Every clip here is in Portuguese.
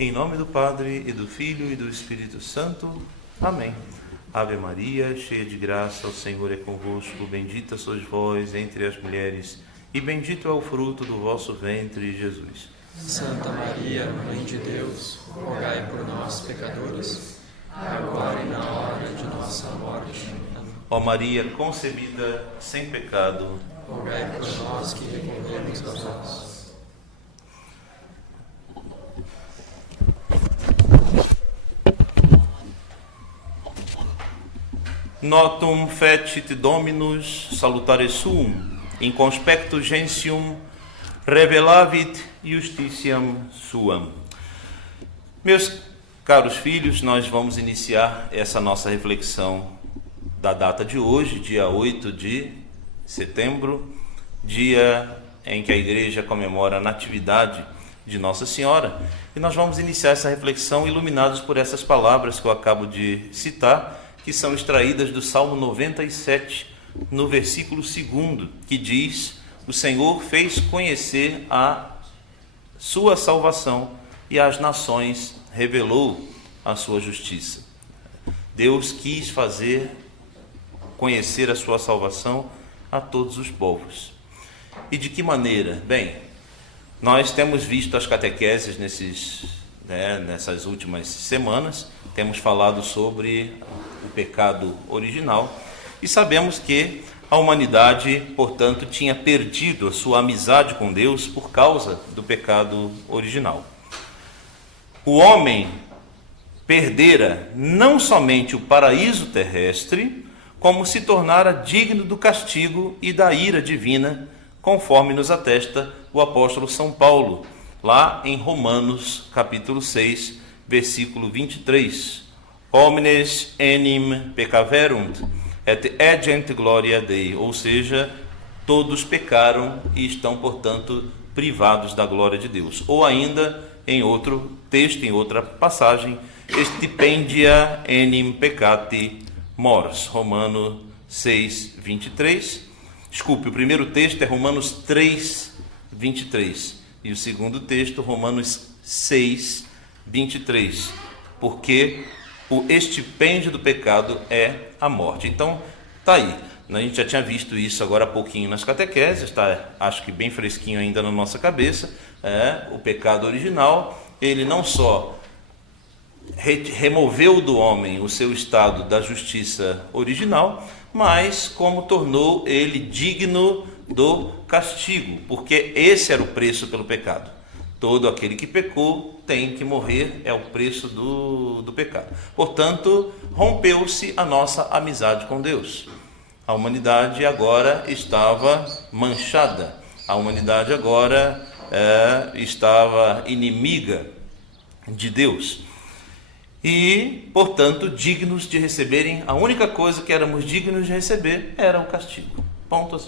Em nome do Padre, e do Filho, e do Espírito Santo. Amém. Ave Maria, cheia de graça, o Senhor é convosco. Bendita sois vós entre as mulheres, e bendito é o fruto do vosso ventre, Jesus. Santa Maria, Mãe de Deus, rogai por nós, pecadores, agora e na hora de nossa morte. Amém. Ó Maria, concebida sem pecado, rogai por nós que recorremos a vós. Notum fecit Dominus salutare suum, in conspectu gentium revelavit justitiam suam. Meus caros filhos, nós vamos iniciar essa nossa reflexão da data de hoje, dia 8 de setembro, dia em que a igreja comemora a natividade de Nossa Senhora. E nós vamos iniciar essa reflexão iluminados por essas palavras que eu acabo de citar, que são extraídas do Salmo 97, no versículo 2, que diz: o Senhor fez conhecer a sua salvação e às nações revelou a sua justiça. Deus quis fazer conhecer a sua salvação a todos os povos. E de que maneira? Bem, nós temos visto as catequeses nessas últimas semanas, temos falado sobre o pecado original e sabemos que a humanidade, portanto, tinha perdido a sua amizade com Deus por causa do pecado original. O homem perdera não somente o paraíso terrestre, como se tornara digno do castigo e da ira divina, conforme nos atesta o apóstolo São Paulo, lá em Romanos, capítulo 6, versículo 23. Homines enim peccaverunt, et egent gloria Dei, ou seja, todos pecaram e estão, portanto, privados da glória de Deus. Ou ainda, em outro texto, em outra passagem, stipendia enim peccati mors, Romanos 6, 23. Desculpe, o primeiro texto é Romanos 3, 23. E o segundo texto, Romanos 6, 23. Porque o estipêndio do pecado é a morte. Então, está aí. A gente já tinha visto isso agora há pouquinho nas catequeses, está, acho que bem fresquinho ainda na nossa cabeça. O pecado original, ele não só removeu do homem o seu estado da justiça original, mas como tornou ele digno do castigo, porque esse era o preço pelo pecado. Todo aquele que pecou tem que morrer, é o preço do pecado. Portanto, rompeu-se a nossa amizade com Deus. A humanidade agora estava manchada. A humanidade agora estava inimiga de Deus. E, portanto, dignos de receberem, a única coisa que éramos dignos de receber era o castigo. Ponto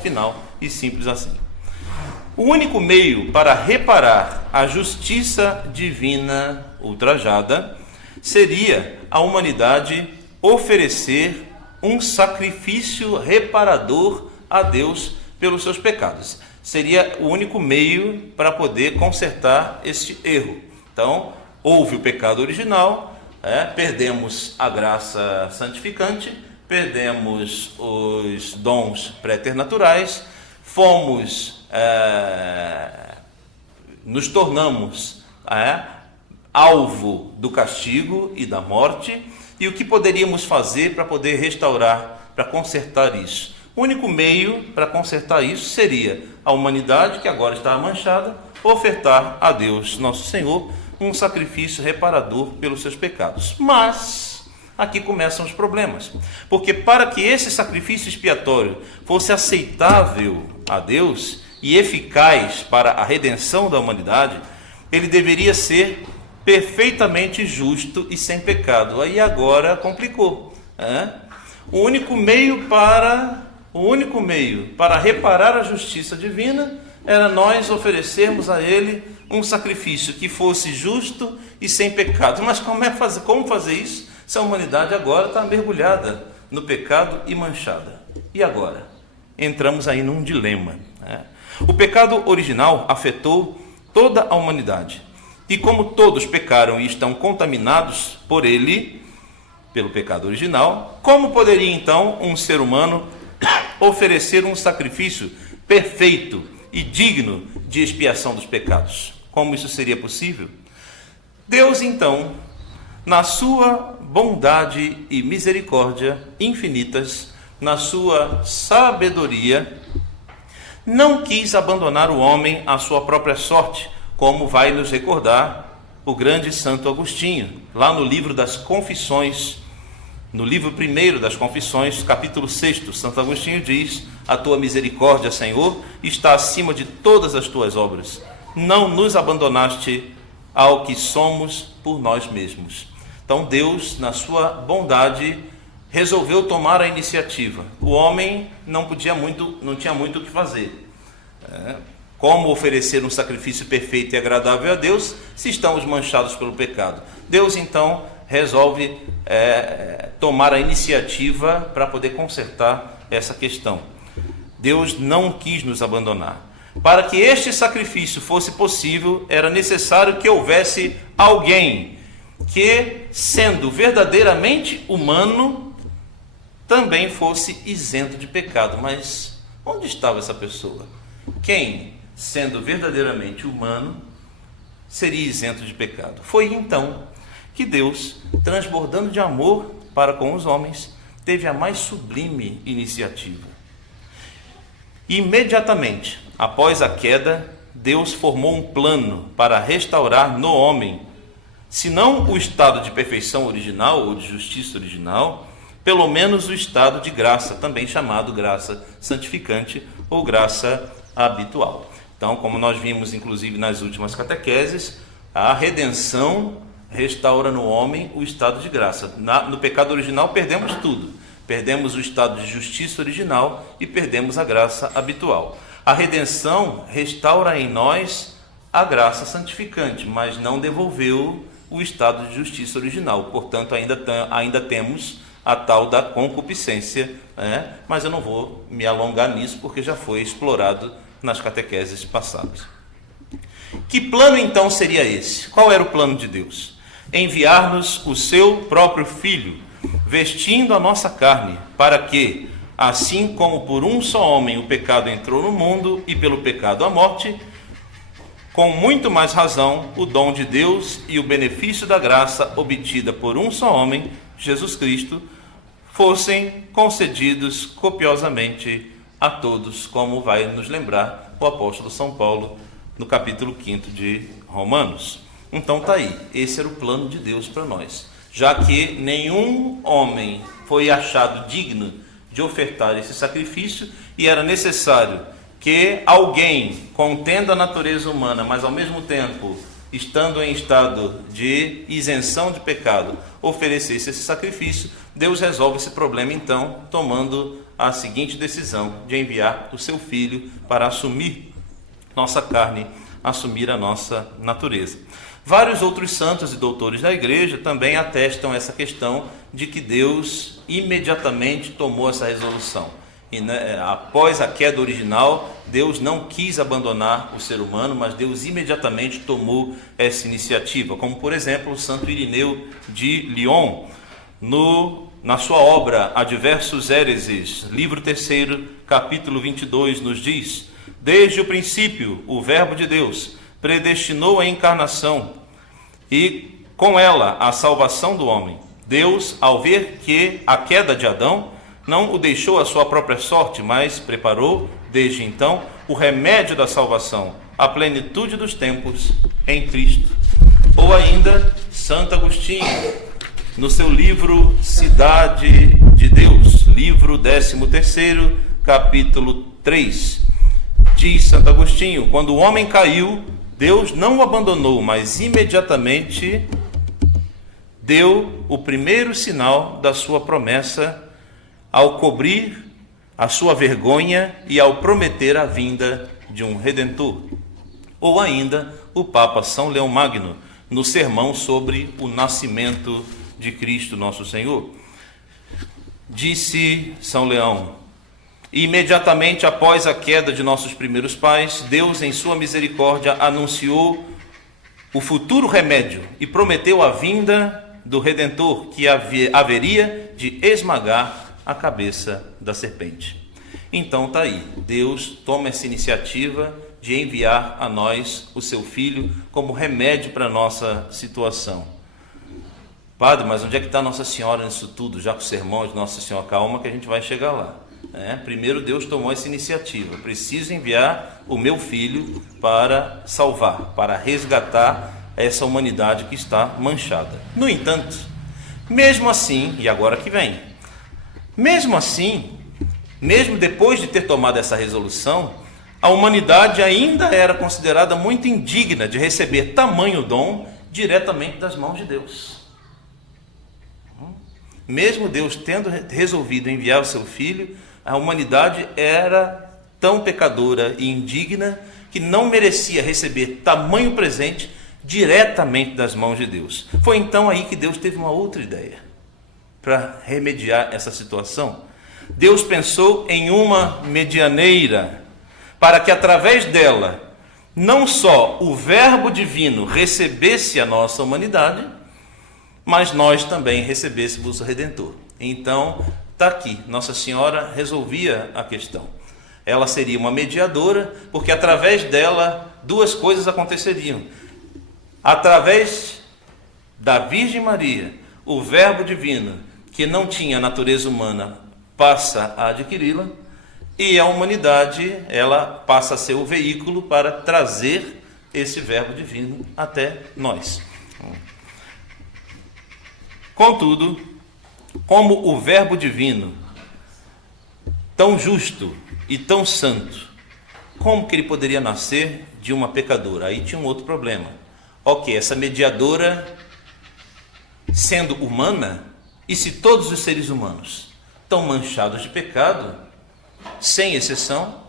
final, e simples assim. O único meio para reparar a justiça divina ultrajada seria a humanidade oferecer um sacrifício reparador a Deus pelos seus pecados. Seria o único meio para poder consertar este erro. Então, houve o pecado original, perdemos a graça santificante, perdemos os dons préternaturais, nos tornamos alvo do castigo e da morte. E o que poderíamos fazer para poder restaurar, para consertar isso? O único meio para consertar isso seria a humanidade, que agora está manchada, ofertar a Deus, nosso Senhor, um sacrifício reparador pelos seus pecados. Mas aqui começam os problemas, porque para que esse sacrifício expiatório fosse aceitável a Deus e eficaz para a redenção da humanidade, ele deveria ser perfeitamente justo e sem pecado. Aí agora complicou. O único meio para reparar a justiça divina era nós oferecermos a ele um sacrifício que fosse justo e sem pecado. Mas como fazer isso se a humanidade agora está mergulhada no pecado e manchada? E agora? Entramos aí num dilema. O pecado original afetou toda a humanidade. E como todos pecaram e estão contaminados por ele, pelo pecado original, como poderia então um ser humano oferecer um sacrifício perfeito e digno de expiação dos pecados? Como isso seria possível? Deus então, na sua bondade e misericórdia infinitas, na sua sabedoria, não quis abandonar o homem à sua própria sorte, como vai nos recordar o grande Santo Agostinho, lá no livro das Confissões, no livro 1 das Confissões, capítulo 6, Santo Agostinho diz: a tua misericórdia, Senhor, está acima de todas as tuas obras. Não nos abandonaste ao que somos por nós mesmos. Então Deus, na sua bondade, resolveu tomar a iniciativa. O homem não tinha muito o que fazer. Como oferecer um sacrifício perfeito e agradável a Deus se estamos manchados pelo pecado? Deus então resolve tomar a iniciativa para poder consertar essa questão. Deus não quis nos abandonar. Para que este sacrifício fosse possível, era necessário que houvesse alguém que, sendo verdadeiramente humano, também fosse isento de pecado. Mas onde estava essa pessoa? Quem, sendo verdadeiramente humano, seria isento de pecado? Foi então que Deus, transbordando de amor para com os homens, teve a mais sublime iniciativa. Imediatamente após a queda, Deus formou um plano para restaurar no homem, se não o estado de perfeição original ou de justiça original, pelo menos o estado de graça, também chamado graça santificante ou graça habitual. Então, como nós vimos inclusive nas últimas catequeses, a redenção restaura no homem o estado de graça. No pecado original perdemos tudo. Perdemos o estado de justiça original e perdemos a graça habitual. A redenção restaura em nós a graça santificante, mas não devolveu o estado de justiça original. Portanto, ainda temos a tal da concupiscência, mas eu não vou me alongar nisso porque já foi explorado nas catequeses passadas. Que plano então seria esse? Qual era o plano de Deus? Enviar-nos o seu próprio Filho, vestindo a nossa carne, para que, assim como por um só homem o pecado entrou no mundo e pelo pecado a morte, com muito mais razão o dom de Deus e o benefício da graça obtida por um só homem, Jesus Cristo, fossem concedidos copiosamente a todos, como vai nos lembrar o apóstolo São Paulo no capítulo 5 de Romanos. Então está aí, esse era o plano de Deus para nós. Já que nenhum homem foi achado digno de ofertar esse sacrifício, e era necessário que alguém, contendo a natureza humana, mas ao mesmo tempo estando em estado de isenção de pecado, oferecesse esse sacrifício, Deus resolve esse problema então, tomando a seguinte decisão de enviar o seu Filho para assumir nossa carne, assumir a nossa natureza. Vários outros santos e doutores da igreja também atestam essa questão de que Deus imediatamente tomou essa resolução. E, após a queda original, Deus não quis abandonar o ser humano, mas Deus imediatamente tomou essa iniciativa. Como, por exemplo, o santo Irineu de Lyon, na sua obra Adversus Hereses, livro 3, capítulo 22, nos diz: desde o princípio, o Verbo de Deus predestinou a encarnação e, com ela, a salvação do homem. Deus, ao ver que a queda de Adão não o deixou à sua própria sorte, mas preparou, desde então, o remédio da salvação, a plenitude dos tempos em Cristo. Ou ainda, Santo Agostinho, no seu livro Cidade de Deus, livro 13º, capítulo 3, diz Santo Agostinho: quando o homem caiu, Deus não o abandonou, mas imediatamente deu o primeiro sinal da sua promessa ao cobrir a sua vergonha e ao prometer a vinda de um Redentor. Ou ainda o Papa São Leão Magno, no sermão sobre o nascimento de Cristo nosso Senhor. Disse São Leão: imediatamente após a queda de nossos primeiros pais, Deus, em sua misericórdia, anunciou o futuro remédio e prometeu a vinda do Redentor, que haveria de esmagar a cabeça da serpente. Então está aí, Deus toma essa iniciativa de enviar a nós o seu Filho como remédio para a nossa situação. Padre, mas onde é que está Nossa Senhora nisso tudo? Já com o sermão de Nossa Senhora, calma que a gente vai chegar lá. Primeiro Deus tomou essa iniciativa, preciso enviar o meu Filho para salvar, para resgatar essa humanidade que está manchada. No entanto, mesmo assim, e agora que vem, mesmo assim, mesmo depois de ter tomado essa resolução, a humanidade ainda era considerada muito indigna de receber tamanho dom diretamente das mãos de Deus. Mesmo Deus tendo resolvido enviar o seu Filho, a humanidade era tão pecadora e indigna que não merecia receber tamanho presente diretamente das mãos de Deus. Foi então aí que Deus teve uma outra ideia para remediar essa situação. Deus pensou em uma medianeira para que através dela não só o Verbo divino recebesse a nossa humanidade, mas nós também recebêssemos o Redentor. Então, está aqui, Nossa Senhora resolvia a questão. Ela seria uma mediadora, porque através dela duas coisas aconteceriam. Através da Virgem Maria, o Verbo divino, que não tinha natureza humana, passa a adquiri-la, e a humanidade, ela passa a ser o veículo para trazer esse Verbo divino até nós. Contudo, como o Verbo divino, tão justo e tão santo, como que ele poderia nascer de uma pecadora? Aí tinha um outro problema. Ok, essa mediadora, sendo humana, e se todos os seres humanos estão manchados de pecado, sem exceção,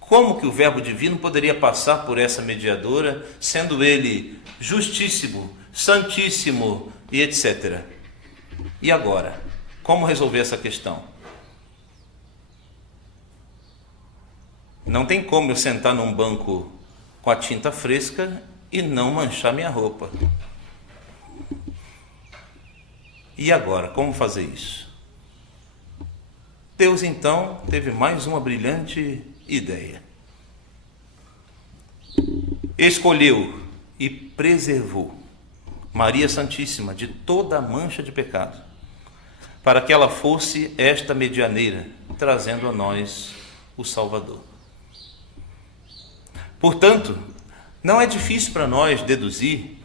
como que o Verbo divino poderia passar por essa mediadora, sendo ele justíssimo, santíssimo e etc. E agora, como resolver essa questão? Não tem como eu sentar num banco com a tinta fresca e não manchar minha roupa. E agora, como fazer isso? Deus então teve mais uma brilhante ideia. Escolheu e preservou Maria Santíssima de toda a mancha de pecado, para que ela fosse esta medianeira, trazendo a nós o Salvador. Portanto, não é difícil para nós deduzir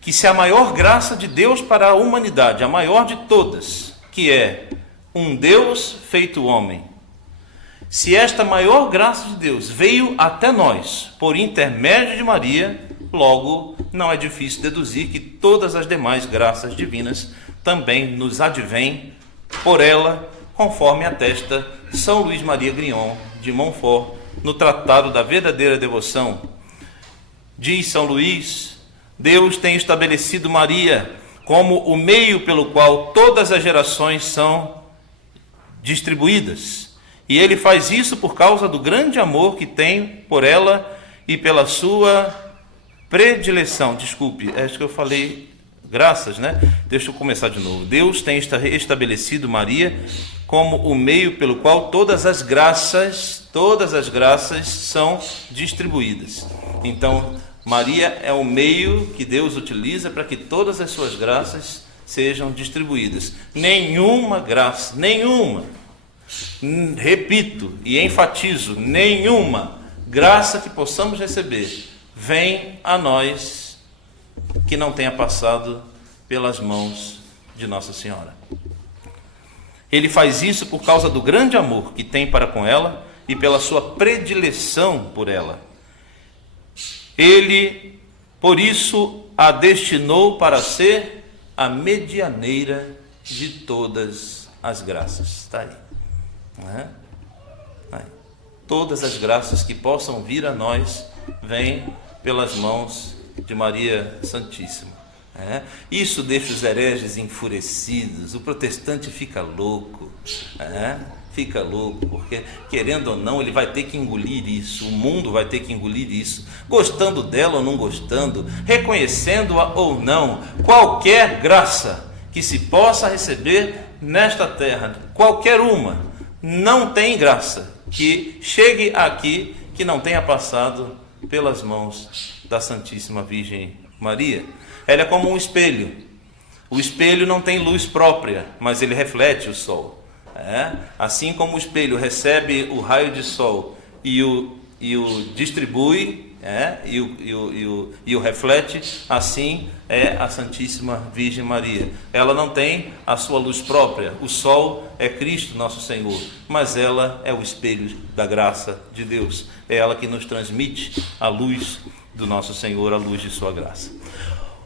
que se a maior graça de Deus para a humanidade, a maior de todas, que é um Deus feito homem, se esta maior graça de Deus veio até nós por intermédio de Maria, logo não é difícil deduzir que todas as demais graças divinas também nos advêm por ela, conforme atesta São Luís Maria Grignon de Montfort no Tratado da Verdadeira Devoção. Diz São Luís: Deus tem estabelecido Maria como o meio pelo qual todas as gerações são distribuídas. E ele faz isso por causa do grande amor que tem por ela e pela sua predileção. Desculpe, acho que eu falei graças, né? Deixa eu começar de novo. Deus tem estabelecido Maria como o meio pelo qual todas as graças são distribuídas. Então, Maria é o meio que Deus utiliza para que todas as suas graças sejam distribuídas. Nenhuma graça, repito e enfatizo, nenhuma graça que possamos receber vem a nós que não tenha passado pelas mãos de Nossa Senhora. Ele faz isso por causa do grande amor que tem para com ela e pela sua predileção por ela. Ele, por isso, a destinou para ser a medianeira de todas as graças. Está aí. Aí. Todas as graças que possam vir a nós vêm pelas mãos de Maria Santíssima. Isso deixa os hereges enfurecidos, o protestante fica louco. fica louco, porque querendo ou não, ele vai ter que engolir isso, o mundo vai ter que engolir isso, gostando dela ou não gostando, reconhecendo-a ou não, qualquer graça que se possa receber nesta terra, qualquer uma, não tem graça que chegue aqui que não tenha passado pelas mãos da Santíssima Virgem Maria. Ela é como um espelho. O espelho não tem luz própria, mas ele reflete o sol. Assim como o espelho recebe o raio de sol e o distribui, e o reflete, assim é a Santíssima Virgem Maria. Ela não tem a sua luz própria. O sol é Cristo nosso Senhor, mas ela é o espelho da graça de Deus. É ela que nos transmite a luz do nosso Senhor, a luz de sua graça.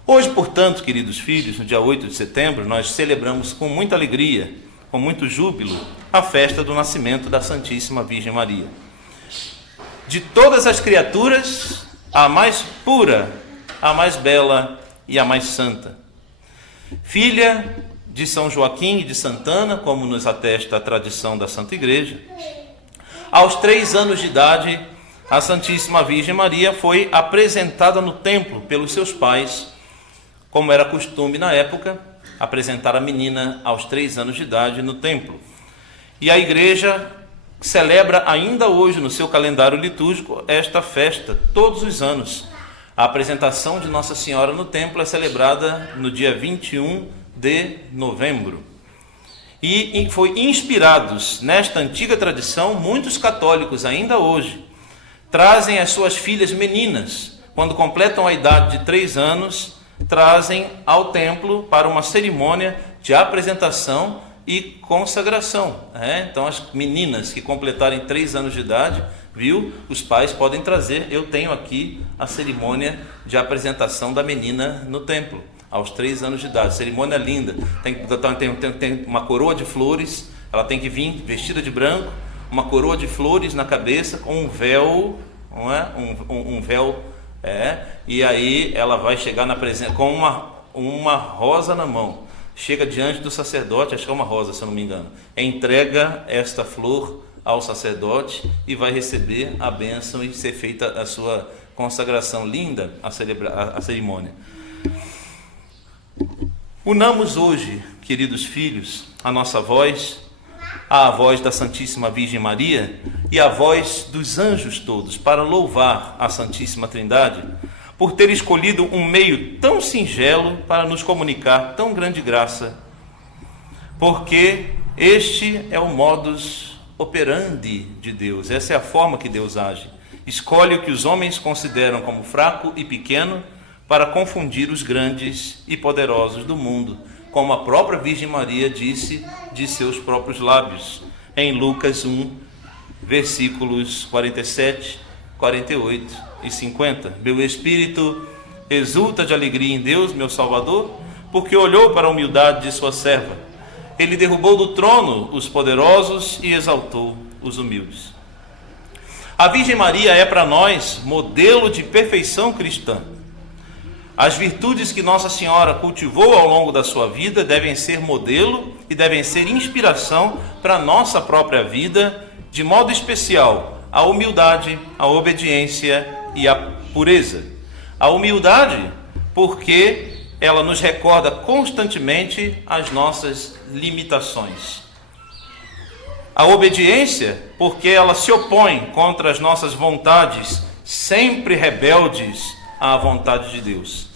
Hoje, portanto, queridos filhos, no dia 8 de setembro, nós celebramos com muita alegria, com muito júbilo, a festa do nascimento da Santíssima Virgem Maria. De todas as criaturas, a mais pura, a mais bela e a mais santa. Filha de São Joaquim e de Santana, como nos atesta a tradição da Santa Igreja, aos 3 anos de idade, a Santíssima Virgem Maria foi apresentada no templo pelos seus pais, como era costume na época, apresentar a menina aos 3 anos de idade no templo. E a igreja celebra ainda hoje no seu calendário litúrgico esta festa, todos os anos. A apresentação de Nossa Senhora no templo é celebrada no dia 21 de novembro. E foi inspirados nesta antiga tradição, muitos católicos ainda hoje trazem as suas filhas meninas, quando completam a idade de 3 anos, trazem ao templo para uma cerimônia de apresentação e consagração. Então as meninas que completarem 3 anos de idade, os pais podem trazer. Eu tenho aqui a cerimônia de apresentação da menina no templo, aos 3 anos de idade. Cerimônia linda, tem uma coroa de flores, ela tem que vir vestida de branco, uma coroa de flores na cabeça, com um véu, não é? Um véu, e aí ela vai chegar na presença com uma rosa na mão, chega diante do sacerdote, acho que é uma rosa, se eu não me engano, entrega esta flor ao sacerdote e vai receber a bênção e ser feita a sua consagração. Linda a cerimônia. Unamos hoje, queridos filhos, a nossa voz à voz da Santíssima Virgem Maria e à voz dos anjos todos, para louvar a Santíssima Trindade por ter escolhido um meio tão singelo para nos comunicar tão grande graça, porque este é o modus operandi de Deus, essa é a forma que Deus age. Escolhe o que os homens consideram como fraco e pequeno para confundir os grandes e poderosos do mundo, como a própria Virgem Maria disse de seus próprios lábios, em Lucas 1, versículos 47, 48 e 50. Meu espírito exulta de alegria em Deus, meu Salvador, porque olhou para a humildade de sua serva. Ele derrubou do trono os poderosos e exaltou os humildes. A Virgem Maria é para nós modelo de perfeição cristã. As virtudes que Nossa Senhora cultivou ao longo da sua vida devem ser modelo e devem ser inspiração para a nossa própria vida, de modo especial a humildade, a obediência e a pureza. A humildade, porque ela nos recorda constantemente as nossas limitações. A obediência, porque ela se opõe contra as nossas vontades, sempre rebeldes à vontade de Deus.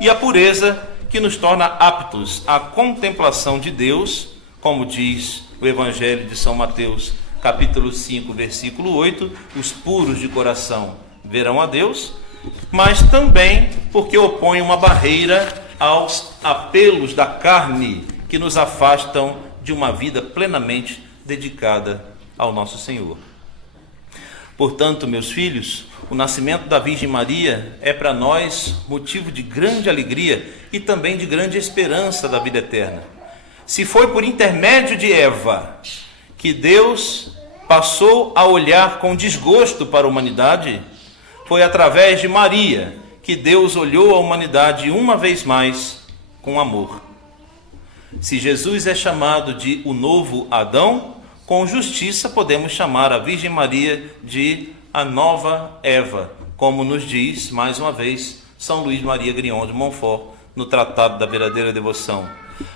E a pureza, que nos torna aptos à contemplação de Deus, como diz o Evangelho de São Mateus, capítulo 5, versículo 8, os puros de coração verão a Deus, mas também porque opõe uma barreira aos apelos da carne que nos afastam de uma vida plenamente dedicada ao nosso Senhor. Portanto, meus filhos, o nascimento da Virgem Maria é para nós motivo de grande alegria e também de grande esperança da vida eterna. Se foi por intermédio de Eva que Deus passou a olhar com desgosto para a humanidade, foi através de Maria que Deus olhou a humanidade uma vez mais com amor. Se Jesus é chamado de o novo Adão, com justiça podemos chamar a Virgem Maria de a nova Eva, como nos diz, mais uma vez, São Luís Maria Grignion de Montfort, no Tratado da Verdadeira Devoção.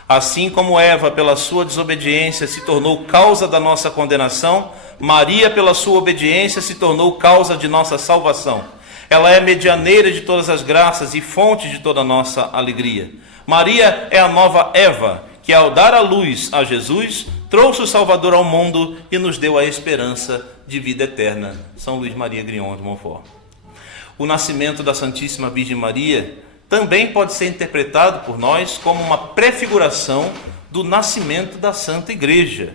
Assim como Eva, pela sua desobediência, se tornou causa da nossa condenação, Maria, pela sua obediência, se tornou causa de nossa salvação. Ela é medianeira de todas as graças e fonte de toda a nossa alegria. Maria é a nova Eva, que ao dar a luz a Jesus, trouxe o Salvador ao mundo e nos deu a esperança de vida eterna. São Luís Maria Grignion de Montfort. O nascimento da Santíssima Virgem Maria também pode ser interpretado por nós como uma prefiguração do nascimento da Santa Igreja.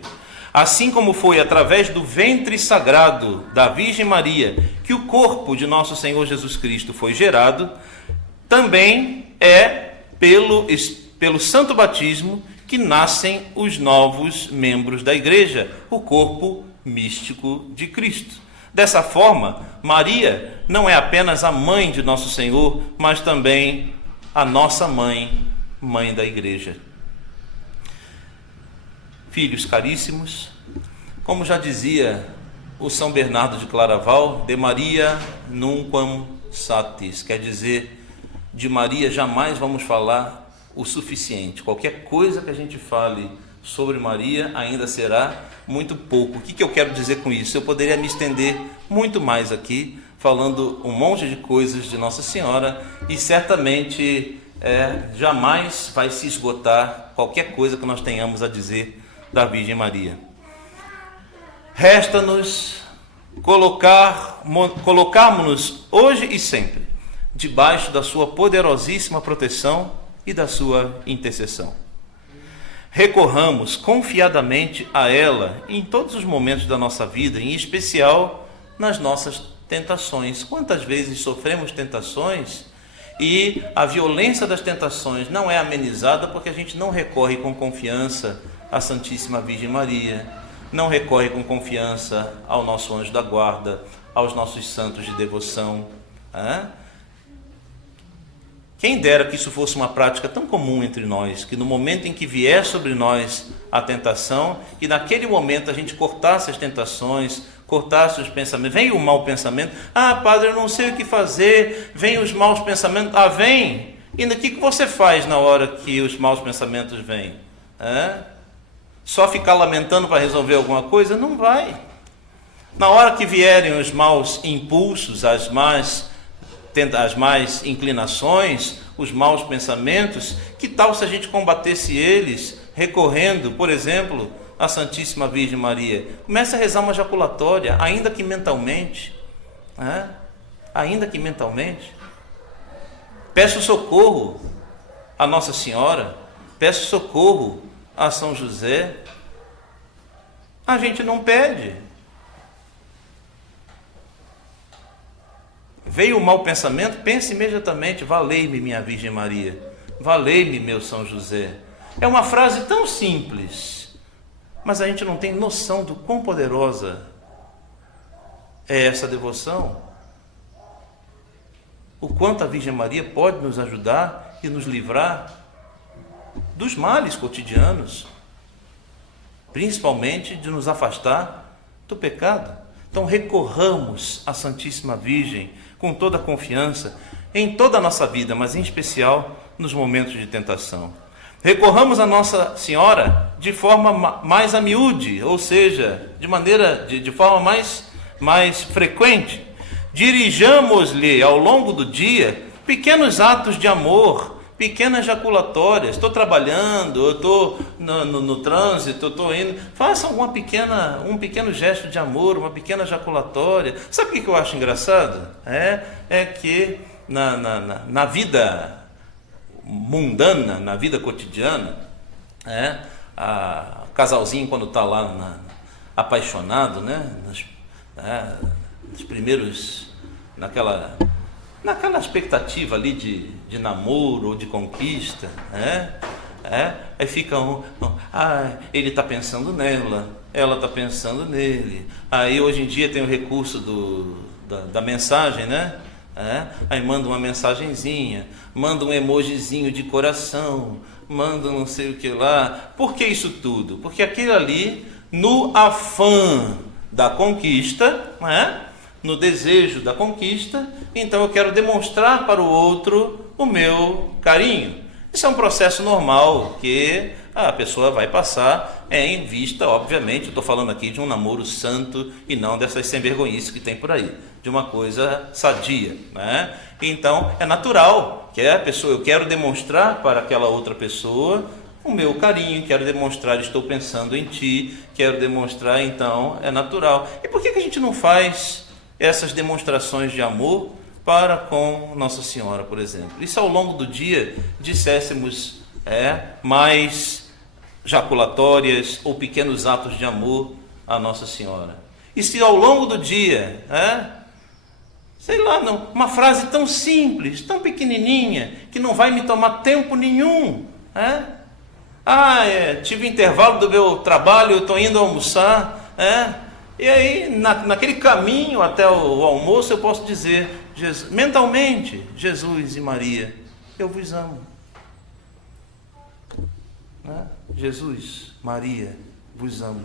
Assim como foi através do ventre sagrado da Virgem Maria que o corpo de nosso Senhor Jesus Cristo foi gerado, também é pelo santo batismo que nascem os novos membros da Igreja, o corpo místico de Cristo. Dessa forma, Maria não é apenas a mãe de nosso Senhor, mas também a nossa mãe, mãe da Igreja. Filhos caríssimos, como já dizia o São Bernardo de Claraval, de Maria nunquam satis, quer dizer, de Maria jamais vamos falar o suficiente. Qualquer coisa que a gente fale sobre Maria ainda será muito pouco. O que eu quero dizer com isso? Eu poderia me estender muito mais aqui, falando um monte de coisas de Nossa Senhora, e certamente jamais vai se esgotar qualquer coisa que nós tenhamos a dizer da Virgem Maria. Resta-nos colocarmos-nos hoje e sempre debaixo da sua poderosíssima proteção e da sua intercessão. Recorramos confiadamente a ela em todos os momentos da nossa vida, em especial nas nossas tentações. Quantas vezes sofremos tentações e a violência das tentações não é amenizada porque a gente não recorre com confiança à Santíssima Virgem Maria, não recorre com confiança ao nosso anjo da guarda, aos nossos santos de devoção. Quem dera que isso fosse uma prática tão comum entre nós, que no momento em que vier sobre nós a tentação, e naquele momento a gente cortasse as tentações, cortasse os pensamentos. Vem o mau pensamento, padre, eu não sei o que fazer, vem os maus pensamentos, vem, e o que você faz na hora que os maus pensamentos vêm? Só ficar lamentando para resolver alguma coisa? Não vai. Na hora que vierem os maus impulsos, as más inclinações, os maus pensamentos, que tal se a gente combatesse eles recorrendo, por exemplo, à Santíssima Virgem Maria? Comece a rezar uma jaculatória, ainda que mentalmente. Ainda que mentalmente. Peço socorro a Nossa Senhora, peço socorro a São José. A gente não pede. Veio o mau pensamento, pense imediatamente: valei-me, minha Virgem Maria, valei-me, meu São José. É uma frase tão simples, mas a gente não tem noção do quão poderosa é essa devoção, o quanto a Virgem Maria pode nos ajudar e nos livrar dos males cotidianos, principalmente de nos afastar do pecado. Então recorramos à Santíssima Virgem com toda a confiança em toda a nossa vida, mas em especial nos momentos de tentação. Recorramos a Nossa Senhora de forma mais a miúde, ou seja, de forma mais frequente. Dirijamos-lhe ao longo do dia pequenos atos de amor, pequenas jaculatórias. Estou trabalhando, eu estou no trânsito, eu estou indo. Faça um pequeno gesto de amor, uma pequena jaculatória. Sabe o que eu acho engraçado? É que na vida mundana, na vida cotidiana, o casalzinho, quando está lá apaixonado, nos primeiros, naquela expectativa ali de namoro ou de conquista, aí fica ele está pensando nela, ela está pensando nele. Aí hoje em dia tem o recurso da mensagem, aí manda uma mensagenzinha, manda um emojizinho de coração, manda não sei o que lá. Por que isso tudo? Porque aquilo ali no afã da conquista, né? No desejo da conquista, então eu quero demonstrar para o outro o meu carinho. Isso é um processo normal que a pessoa vai passar em vista, obviamente, eu estou falando aqui de um namoro santo e não dessas sem-vergonhices que tem por aí, de uma coisa sadia, né? Então é natural que a pessoa, eu quero demonstrar para aquela outra pessoa o meu carinho, quero demonstrar, estou pensando em ti, quero demonstrar, então é natural. E por que a gente não faz essas demonstrações de amor para com Nossa Senhora, por exemplo? E se ao longo do dia disséssemos mais jaculatórias ou pequenos atos de amor a Nossa Senhora? E se ao longo do dia, sei lá, uma frase tão simples, tão pequenininha, que não vai me tomar tempo nenhum, tive intervalo do meu trabalho, eu estou indo almoçar, e aí naquele caminho até o almoço eu posso dizer mentalmente: Jesus e Maria, eu vos amo. Jesus, Maria, vos amo.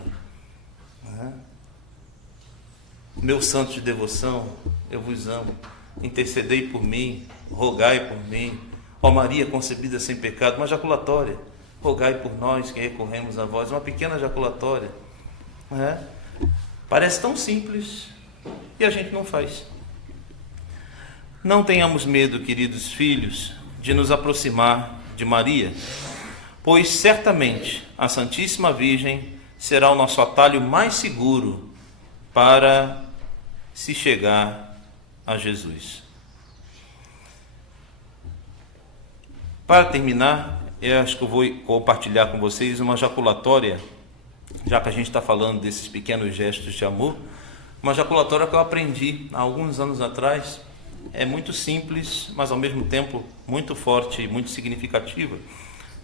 Meu santo de devoção, eu vos amo. Intercedei por mim, rogai por mim. Ó Maria concebida sem pecado, uma jaculatória. Rogai por nós que recorremos a vós. Uma pequena jaculatória. Parece tão simples e a gente não faz. Não tenhamos medo, queridos filhos, de nos aproximar de Maria, pois certamente a Santíssima Virgem será o nosso atalho mais seguro para se chegar a Jesus. Para terminar, eu acho que eu vou compartilhar com vocês uma jaculatória, já que a gente está falando desses pequenos gestos de amor, uma jaculatória que eu aprendi há alguns anos atrás. É muito simples, mas ao mesmo tempo muito forte e muito significativa.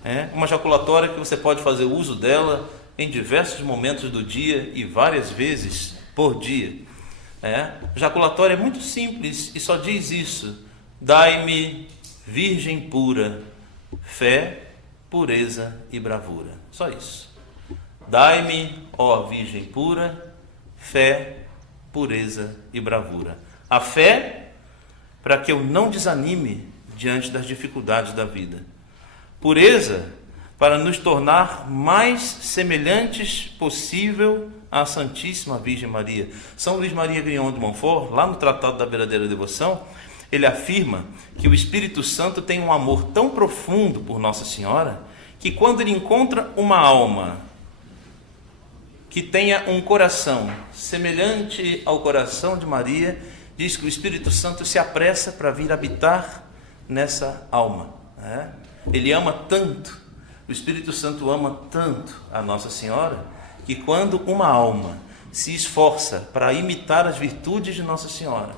É uma jaculatória que você pode fazer uso dela em diversos momentos do dia e várias vezes por dia. Jaculatória é muito simples e só diz isso: dai-me, Virgem pura, fé, pureza e bravura. Só isso. Dai-me, ó Virgem pura, fé, pureza e bravura. A fé para que eu não desanime diante das dificuldades da vida. Pureza para nos tornar mais semelhantes possível à Santíssima Virgem Maria. São Luís Maria Grignion de Montfort, lá no Tratado da Verdadeira Devoção, ele afirma que o Espírito Santo tem um amor tão profundo por Nossa Senhora, que quando ele encontra uma alma que tenha um coração semelhante ao coração de Maria, diz que o Espírito Santo se apressa para vir habitar nessa alma. Ele ama tanto, o Espírito Santo ama tanto a Nossa Senhora, que quando uma alma se esforça para imitar as virtudes de Nossa Senhora,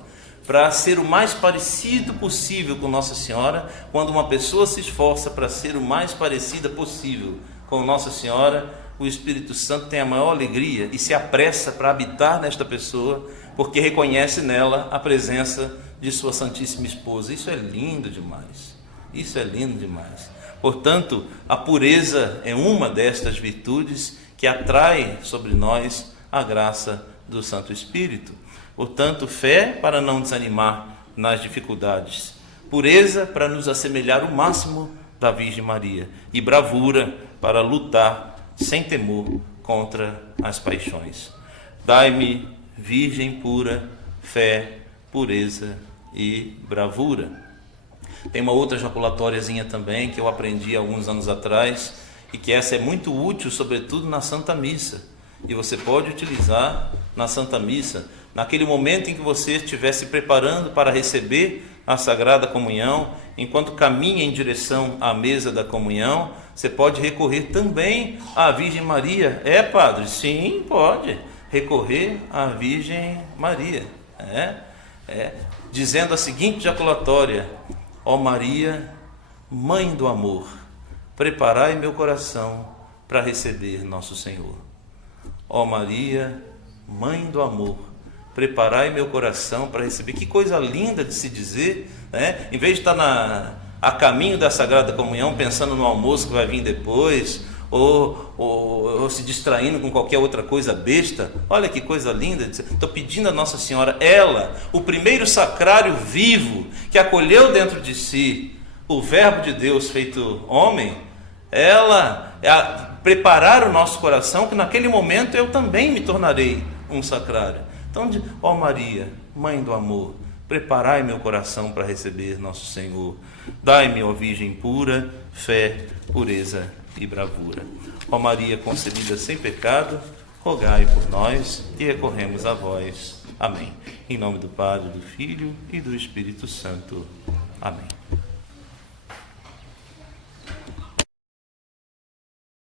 para ser o mais parecido possível com Nossa Senhora, quando uma pessoa se esforça para ser o mais parecida possível com Nossa Senhora, o Espírito Santo tem a maior alegria e se apressa para habitar nesta pessoa, porque reconhece nela a presença de sua Santíssima Esposa. Isso é lindo demais. Isso é lindo demais. Portanto, a pureza é uma destas virtudes que atrai sobre nós a graça do Santo Espírito. Portanto, fé para não desanimar nas dificuldades, pureza para nos assemelhar o máximo da Virgem Maria e bravura para lutar sem temor contra as paixões. Dai-me, Virgem pura, fé, pureza e bravura. Tem uma outra jaculatóriazinha também que eu aprendi há alguns anos atrás e que essa é muito útil, sobretudo na Santa Missa. E você pode utilizar na Santa Missa, naquele momento em que você estiver se preparando para receber a Sagrada Comunhão, enquanto caminha em direção à mesa da comunhão, você pode recorrer também à Virgem Maria. Padre? Sim, pode recorrer à Virgem Maria. Dizendo a seguinte jaculatória: ó Maria, Mãe do amor, preparai meu coração para receber nosso Senhor. Ó Maria, Mãe do amor, preparai meu coração para receber. Que coisa linda de se dizer, né? Em vez de estar a caminho da Sagrada Comunhão, pensando no almoço que vai vir depois, ou se distraindo com qualquer outra coisa besta. Olha que coisa linda. Estou pedindo a Nossa Senhora, ela, o primeiro sacrário vivo que acolheu dentro de si o Verbo de Deus feito homem, ela preparar o nosso coração, que naquele momento eu também me tornarei um sacrário. Então, ó Maria, Mãe do amor, preparai meu coração para receber nosso Senhor. Dai-me, ó Virgem pura, fé, pureza e bravura. Ó Maria concebida sem pecado, rogai por nós e recorremos a vós. Amém. Em nome do Pai, do Filho e do Espírito Santo. Amém.